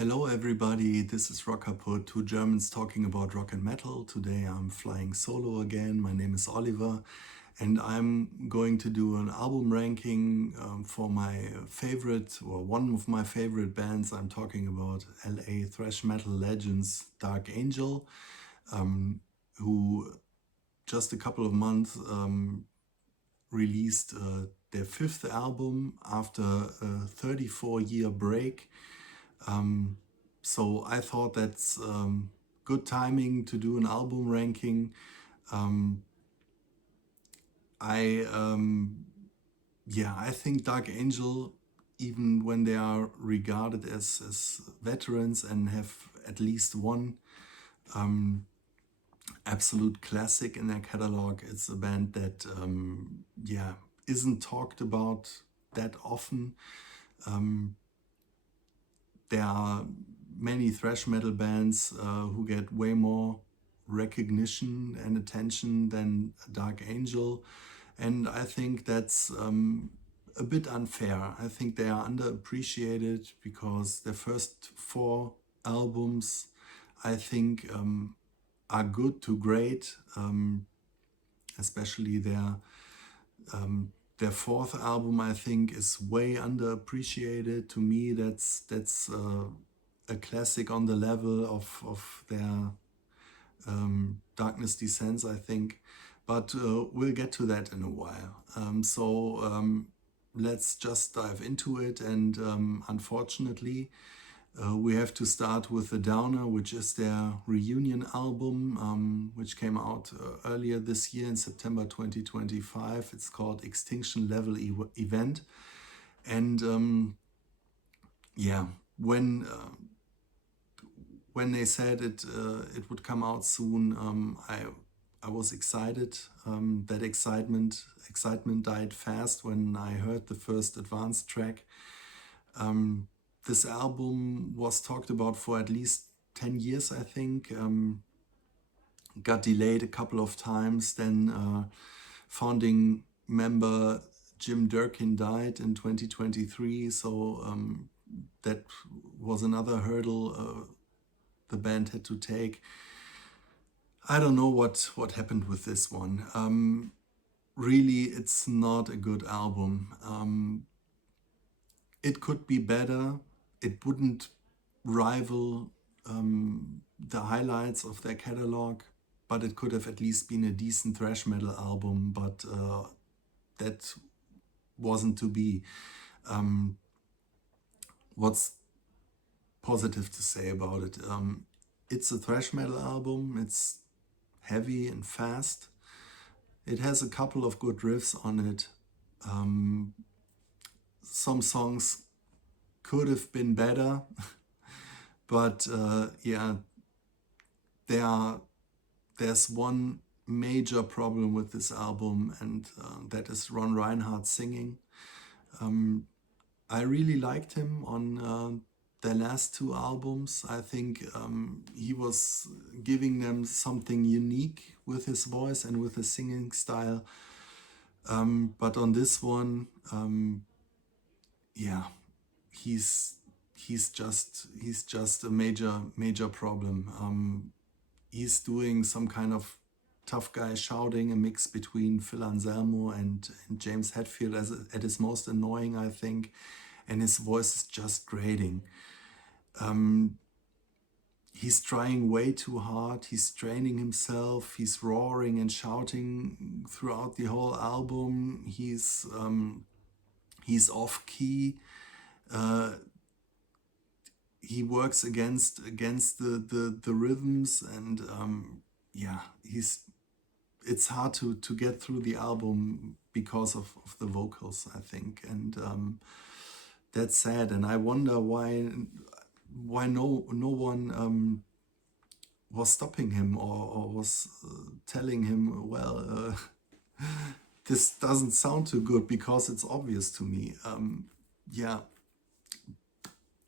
Hello everybody, this is Rock Kaput, two Germans talking about rock and metal. Today I'm flying solo again. My name is Oliver and I'm going to do an album ranking for my favorite, or one of my favorite bands. I'm talking about LA thrash metal legends Dark Angel, who just a couple of months released their fifth album after a 34-year break. So I thought that's good timing to do an album ranking. Um, I I think Dark Angel, even when they are regarded as veterans and have at least one absolute classic in their catalog, it's a band that isn't talked about that often. There are many thrash metal bands who get way more recognition and attention than Dark Angel, and I think that's a bit unfair. I think they are underappreciated because their first four albums, I think, are good to great, especially their fourth album, I think, is way underappreciated. To me, that's a classic on the level of their Darkness Descends, I think. But we'll get to that in a while. Let's just dive into it. And unfortunately, we have to start with the downer, which is their reunion album, which came out earlier this year in September 2025. It's called Extinction Level Event. And yeah, when they said it would come out soon, I was excited. That excitement died fast when I heard the first advanced track. This album was talked about for at least 10 years, I think. Got delayed a couple of times. Then founding member Jim Durkin died in 2023. So that was another hurdle the band had to take. I don't know what happened with this one. Really, it's not a good album. It could be better. It wouldn't rival the highlights of their catalog, but it could have at least been a decent thrash metal album, but that wasn't to be. What's positive to say about it? It's a thrash metal album. It's heavy and fast. It has a couple of good riffs on it. Some songs could have been better, but there's one major problem with this album, and that is Ron Reinhardt singing. I really liked him on their last two albums. I think he was giving them something unique with his voice and with his singing style. But on this one, he's just a major problem. He's doing some kind of tough guy shouting, a mix between Phil Anselmo and James Hetfield at his most annoying, I think, and his voice is just grating. He's trying way too hard. He's straining himself. He's roaring and shouting throughout the whole album. He's off key. He works against the rhythms, and it's hard to get through the album because of the vocals, I think, and that's sad. And I wonder why no one was stopping him or was telling him, well, this doesn't sound too good, because it's obvious to me.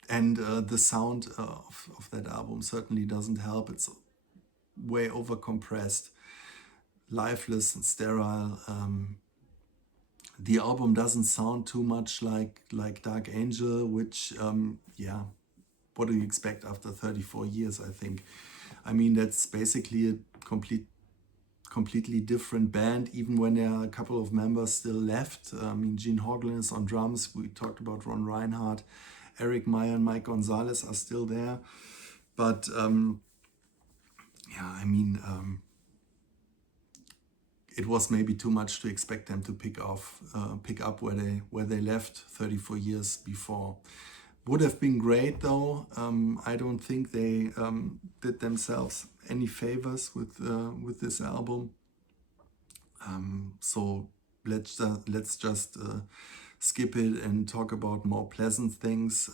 And the sound of that album certainly doesn't help. It's way over compressed, lifeless and sterile. The album doesn't sound too much like Dark Angel, which what do you expect after 34 years, I think. I mean, that's basically a completely different band, even when there are a couple of members still left. I mean, Gene Hoglan is on drums. We talked about Ron Reinhardt. Eric Meyer and Mike Gonzalez are still there. But yeah, I mean, it was maybe too much to expect them to pick up where they left 34 years before. Would have been great though. I don't think they did themselves any favors with this album. So let's just skip it and talk about more pleasant things.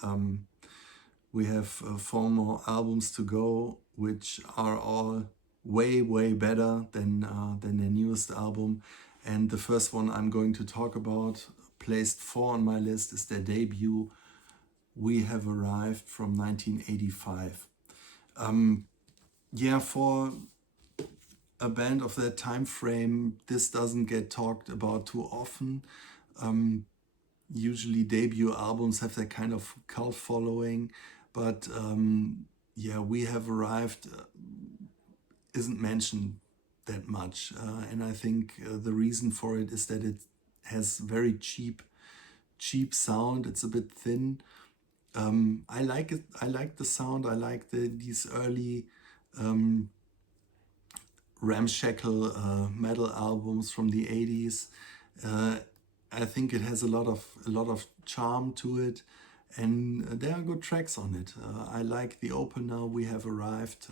We have 4 more albums to go, which are all way better than their newest album. And the first one I'm going to talk about, placed 4 on my list, is their debut, We Have Arrived, from 1985. Yeah, for a band of that time frame, this doesn't get talked about too often. Usually debut albums have that kind of cult following, but yeah, We Have Arrived isn't mentioned that much. And I think the reason for it is that it has very cheap sound. It's a bit thin. I like it. I like the sound. I like these early ramshackle metal albums from the 80s. I think it has a lot of charm to it, and there are good tracks on it. I like the opener, We Have Arrived.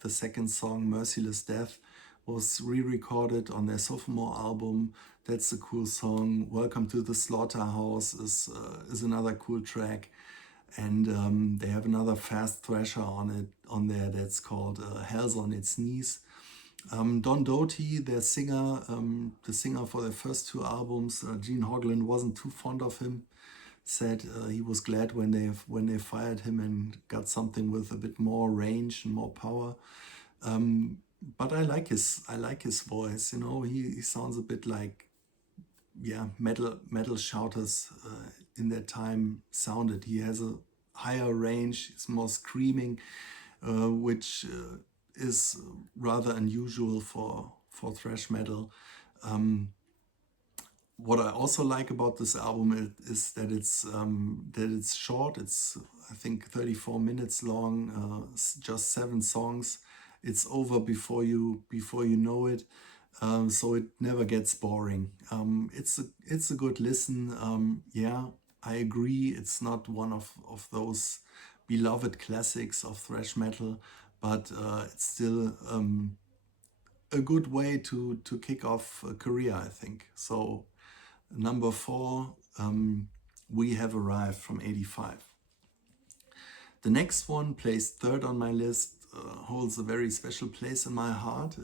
The second song, Merciless Death, was re-recorded on their sophomore album. That's a cool song. Welcome to the Slaughterhouse is another cool track. And they have another fast thrasher on there that's called Hell's on Its Knees. Don Doty, their singer, the singer for their first 2 albums, Gene Hoglan wasn't too fond of him. Said he was glad when they fired him and got something with a bit more range and more power. But I like his voice. You know, he sounds a bit like, yeah, metal shouters in that time sounded. He has a higher range. It's more screaming, which is rather unusual for thrash metal. What I also like about this album is that it's short. It's, I think, 34 minutes long, just 7 songs. It's over before you know it, so it never gets boring. It's a good listen. Yeah, I agree. It's not one of those beloved classics of thrash metal, but it's still a good way to kick off a career, I think. So number 4, We Have Arrived, from 85. The next one, placed 3rd on my list, holds a very special place in my heart.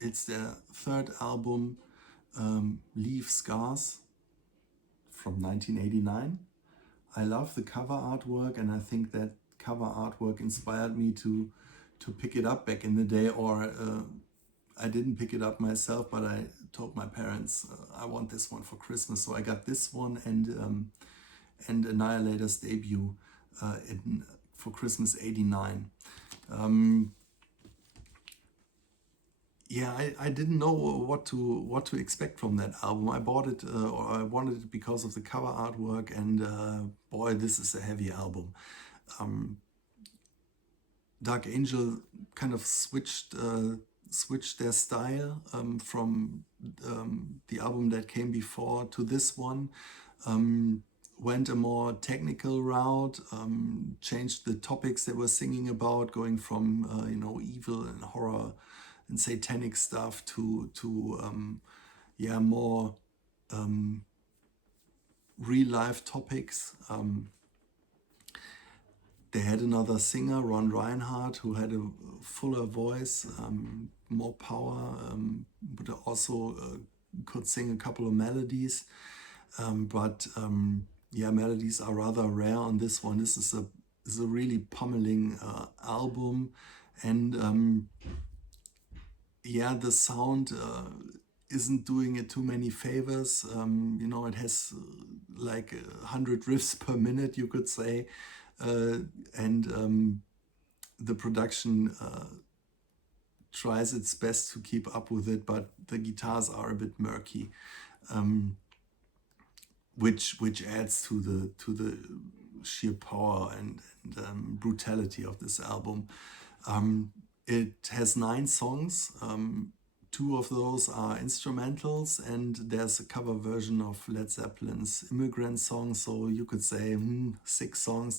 It's their 3rd album, Leave Scars, from 1989. I love the cover artwork, and I think that cover artwork inspired me to pick it up back in the day, or I didn't pick it up myself, but I told my parents I want this one for Christmas, so I got this one and Annihilator's debut for Christmas '89. Yeah, I didn't know what to expect from that album. I bought it or I wanted it because of the cover artwork, and boy, this is a heavy album. Dark Angel kind of switched their style from the album that came before to this one. Went a more technical route, changed the topics they were singing about, going from evil and horror and satanic stuff to more real life topics. They had another singer, Ron Reinhardt, who had a fuller voice, more power, but also could sing a couple of melodies. Melodies are rather rare on this one. This is a really pummeling album, and the sound isn't doing it too many favors. It has like 100 riffs per minute, you could say. and the production tries its best to keep up with it, but the guitars are a bit murky, which adds to the sheer power and brutality of this album. It has 9 songs. 2 of those are instrumentals, and there's a cover version of Led Zeppelin's Immigrant Song. So you could say 6 songs.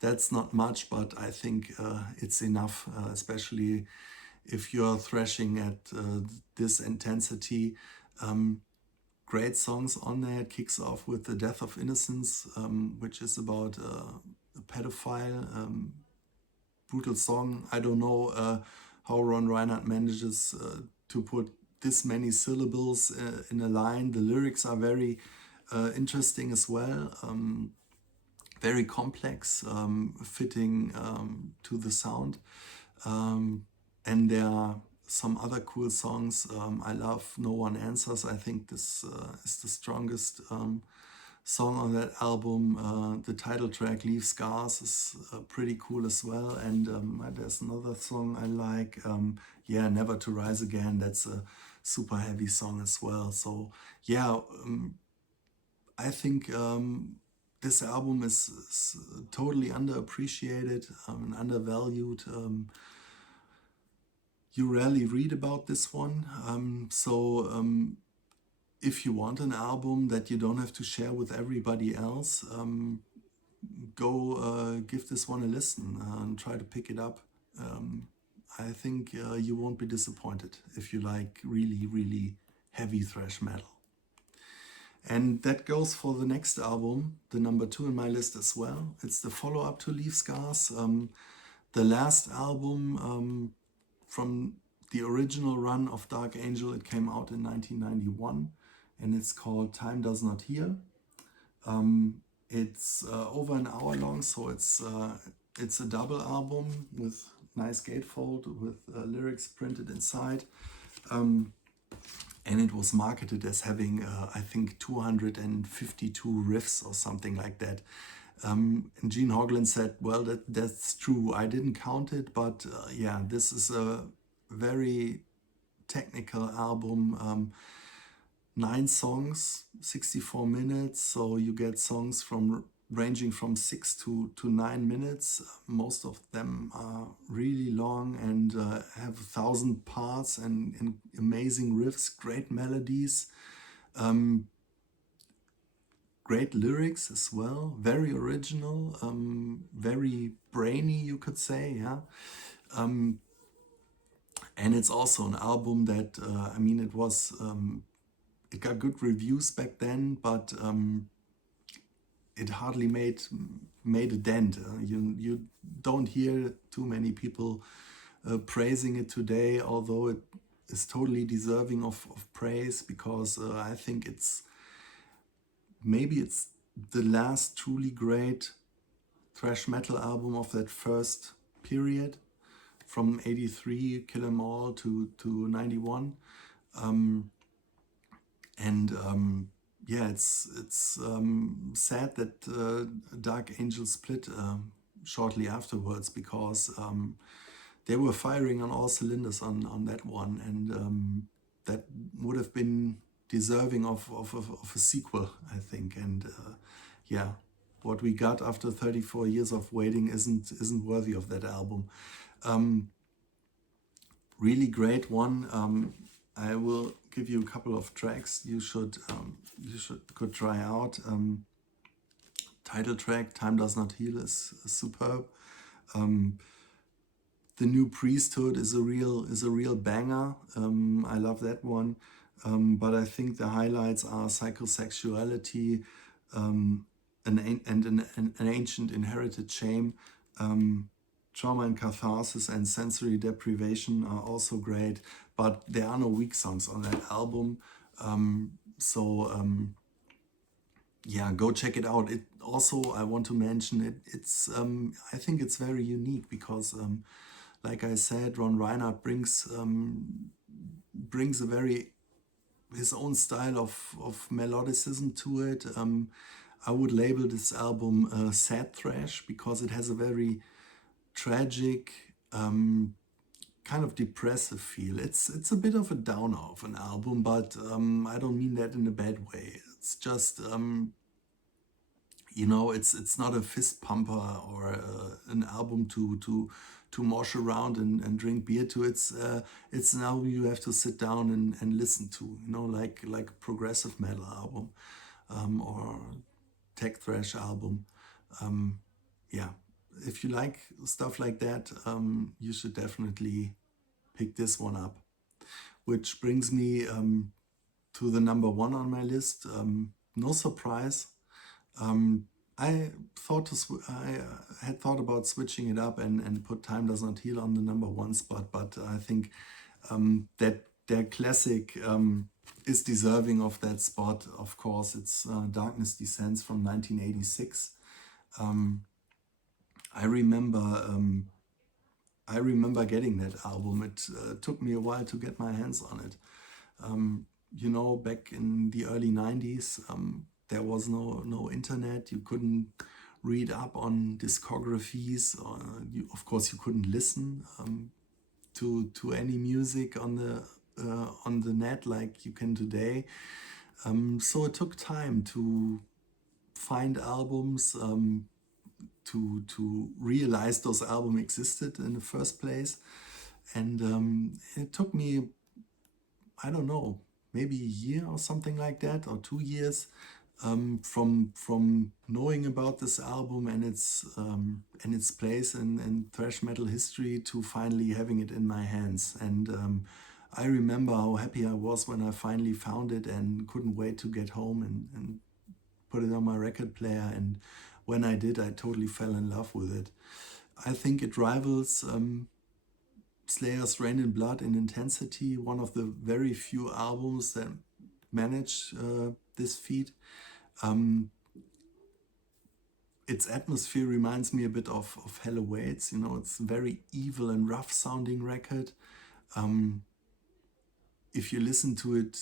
That's not much, but I think it's enough, especially if you're thrashing at this intensity. Great songs on there. It kicks off with The Death of Innocence, which is about a pedophile. Brutal song. I don't know how Ron Reinhardt manages to put this many syllables in a line. The lyrics are very interesting as well. Very complex, fitting to the sound. And there are some other cool songs. I love No One Answers. I think this is the strongest song on that album. The title track, Leave Scars, is pretty cool as well. And there's another song I like. Never to Rise Again. That's a super heavy song as well. So yeah, I think this album is totally underappreciated and undervalued. You rarely read about this one. If you want an album that you don't have to share with everybody else, go give this one a listen and try to pick it up. I think you won't be disappointed if you like really, really heavy thrash metal. And that goes for the next album, the number 2 in my list as well. It's the follow-up to Leave Scars. The last album from the original run of Dark Angel, it came out in 1991, and it's called Time Does Not Heal. It's over an hour long, so it's a double album with nice gatefold with lyrics printed inside. And it was marketed as having, I think, 252 riffs or something like that. And Gene Hoglan said, well, that's true. I didn't count it, but this is a very technical album. 9 songs, 64 minutes. So you get songs ranging from 6 to 9 minutes. Most of them are really long and have 1,000 parts and amazing riffs, great melodies, great lyrics as well, very original, very brainy, you could say, yeah. And it's also an album that, it got good reviews back then, but it hardly made a dent. You don't hear too many people praising it today, although it is totally deserving of praise, because I think it's the last truly great thrash metal album of that first period, from 83, Kill 'Em All, to 91. It's sad that Dark Angel split shortly afterwards, because they were firing on all cylinders on that one, and that would have been deserving of a sequel, I think. And what we got after 34 years of waiting isn't worthy of that album. Really great one. I will give you a couple of tracks you could try out. Title track, Time Does Not Heal, is superb. The New Priesthood is a real banger. I love that one. But I think the highlights are Psychosexuality, an Ancient Inherited Shame. Trauma and Catharsis and Sensory Deprivation are also great, but there are no weak songs on that album. Go check it out. It also, I want to mention it. I think it's very unique because, like I said, Ron Reinhardt brings his own style of melodicism to it. I would label this album sad thrash, because it has a very tragic, kind of depressive feel. It's a bit of a downer of an album, but I don't mean that in a bad way. It's just it's not a fist pumper or an album to mosh around and drink beer to. It's an album you have to sit down and listen to. Like a progressive metal album, or tech thrash album. Yeah, if you like stuff like that, you should definitely pick this one up. Which brings me to the number one on my list. No surprise. I had thought about switching it up and put Time Does Not Heal on the number one spot, but I think that their classic is deserving of that spot. Of course, it's Darkness Descends from 1986. I remember getting that album. It took me a while to get my hands on it. Back in the early 90s, there was no internet. You couldn't read up on discographies. Of course, you couldn't listen to any music on the net like you can today. So it took time to find albums, to realize those albums existed in the first place. And it took me, I don't know, maybe a year or something like that, or 2 years, from knowing about this album and its place in thrash metal history, to finally having it in my hands. And I remember how happy I was when I finally found it and couldn't wait to get home and put it on my record player. And when I did, I totally fell in love with it. I think it rivals Slayer's Rain in Blood in intensity, one of the very few albums that managed this feat. Its atmosphere reminds me a bit of Hell Awaits. It's a very evil and rough sounding record. If you listen to it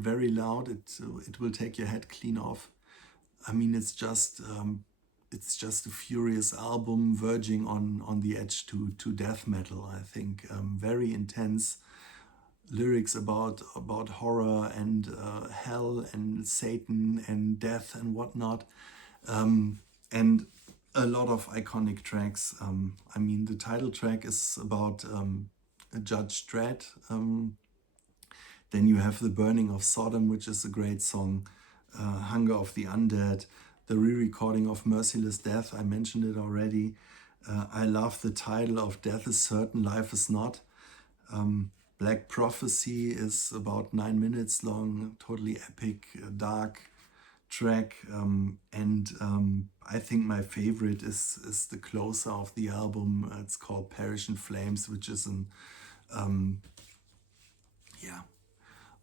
very loud, it will take your head clean off. I mean, it's just a furious album verging on the edge to death metal, I think. Very intense lyrics about horror and hell and Satan and death and whatnot. And a lot of iconic tracks. I mean, the title track is about Judge Dredd. Then you have The Burning of Sodom, which is a great song. Hunger of the Undead, the re-recording of Merciless Death, I mentioned it already. I love the title of Death is Certain, Life is Not. Black Prophecy is about 9 minutes long, totally epic, dark track. And I think my favorite is the closer of the album. It's called Perish in Flames, which is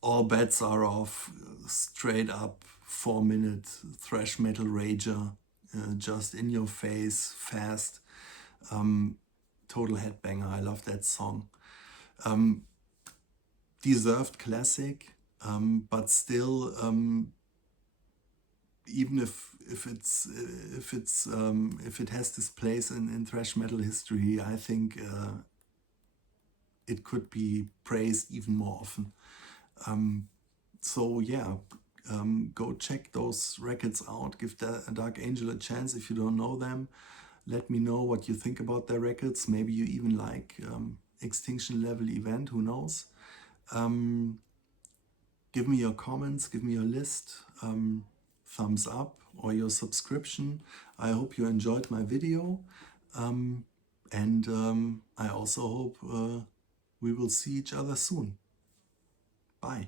all bets are off, straight up 4-minute thrash metal rager, just in your face, fast, total headbanger. I love that song. Deserved classic, but still, even if it has this place in thrash metal history, I think it could be praised even more often. So yeah, go check those records out. Give Dark Angel a chance if you don't know them. Let me know what you think about their records. Maybe you even like Extinction Level Event, who knows. Give me your comments, give me your list, thumbs up or your subscription. I hope you enjoyed my video. And I also hope we will see each other soon. Bye.